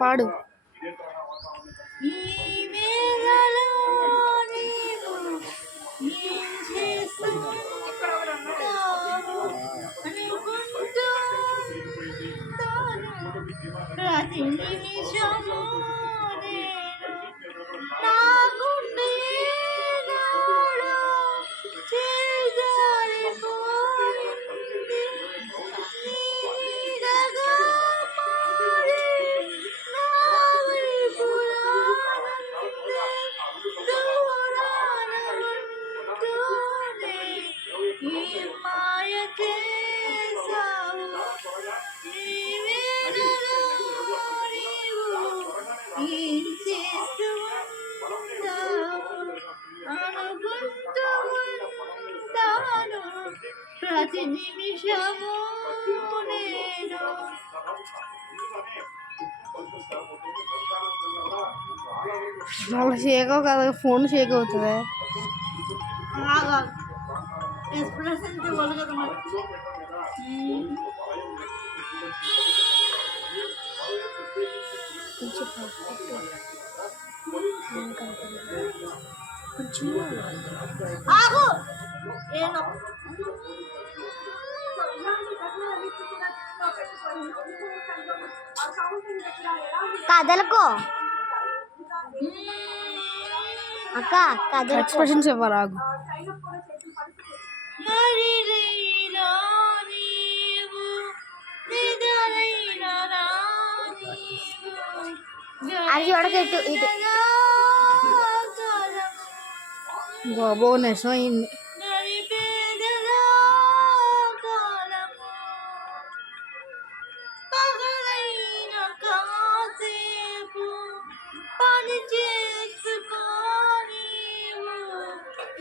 పాడు. ఈ వేళలో నీవు ఏం చేస్తున్నావు అనుకుంటాను ప్రతి నిమిషము నేను నా గుండె నాలో చేజారిపోయింది నీడగా మారి నా వైపు రానందే దూరాన ఉంటూనే ఈ మాయ చేసావు నీ వేళలో నీవు ఏం చేస్తూ ఉంటావు అనుకుంటూ ఉంటాను ప్రతి నిమిషము నేను. మళ్ళీ షేక్ కదా, ఫోన్ షేక్ అవుతుంది. ఎక్స్ప్రెషన్ ఇవ్వాలి కదా మరి. ఆగు ఏనో కదలకు అక్క కదలకు ఎక్స్ప్రెషన్స్ ఇవ్వాలి. ఆగు. మరిరైనా నీవు నిదరైనా నీవు అది చూడకెట్టు ఇటు బాబో నెసం అయింది. నడిపేదలా కాలము పగలైన కాసేపు పని చేసుకొని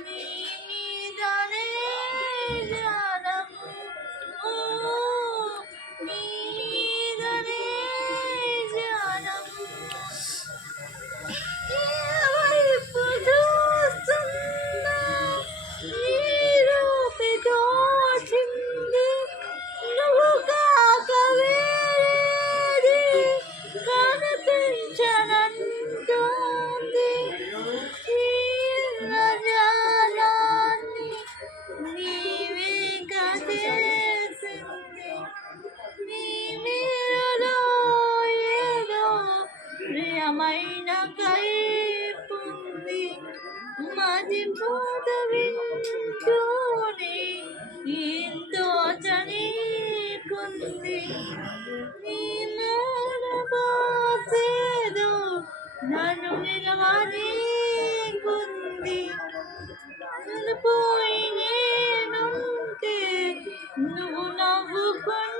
నీ మీదనే జానము నీ మీదనే జానము వైపు చూస్తున్నా నీ రూపి తోచింది నువ్వు కాక వేరేది కనిపించనంటోంది ఈ ఇంద్రజాలాన్ని నీవే కదేసింది నీ మీరలో ఏదో ప్రియమైన కైపుంది మది పూత వింటూనే ఎంతో చనీకుంది నీ మౌన బాసేదో నన్ను నిలవనీకుంది పోయి నేనుంటే నువ్వు నవ్వుకుంటావు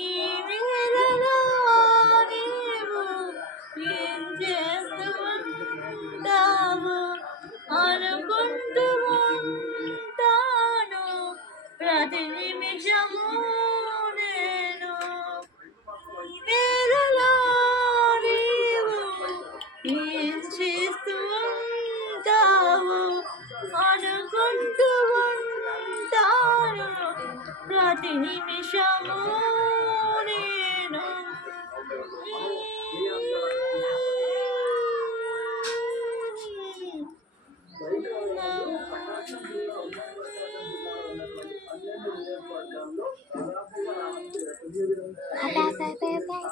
ఈ వేళలో నీవు ఏం చేస్తూ ఉంటావు అనుకుంటూ ఉంటాను ప్రతి నిమిషము నేను ఈ వేళలో నీవు ఏం చేస్తూ ఉంటావు అనుకుంటూ ఉంటాను ప్రతి నిమిషము నేను. Bye bye bye bye.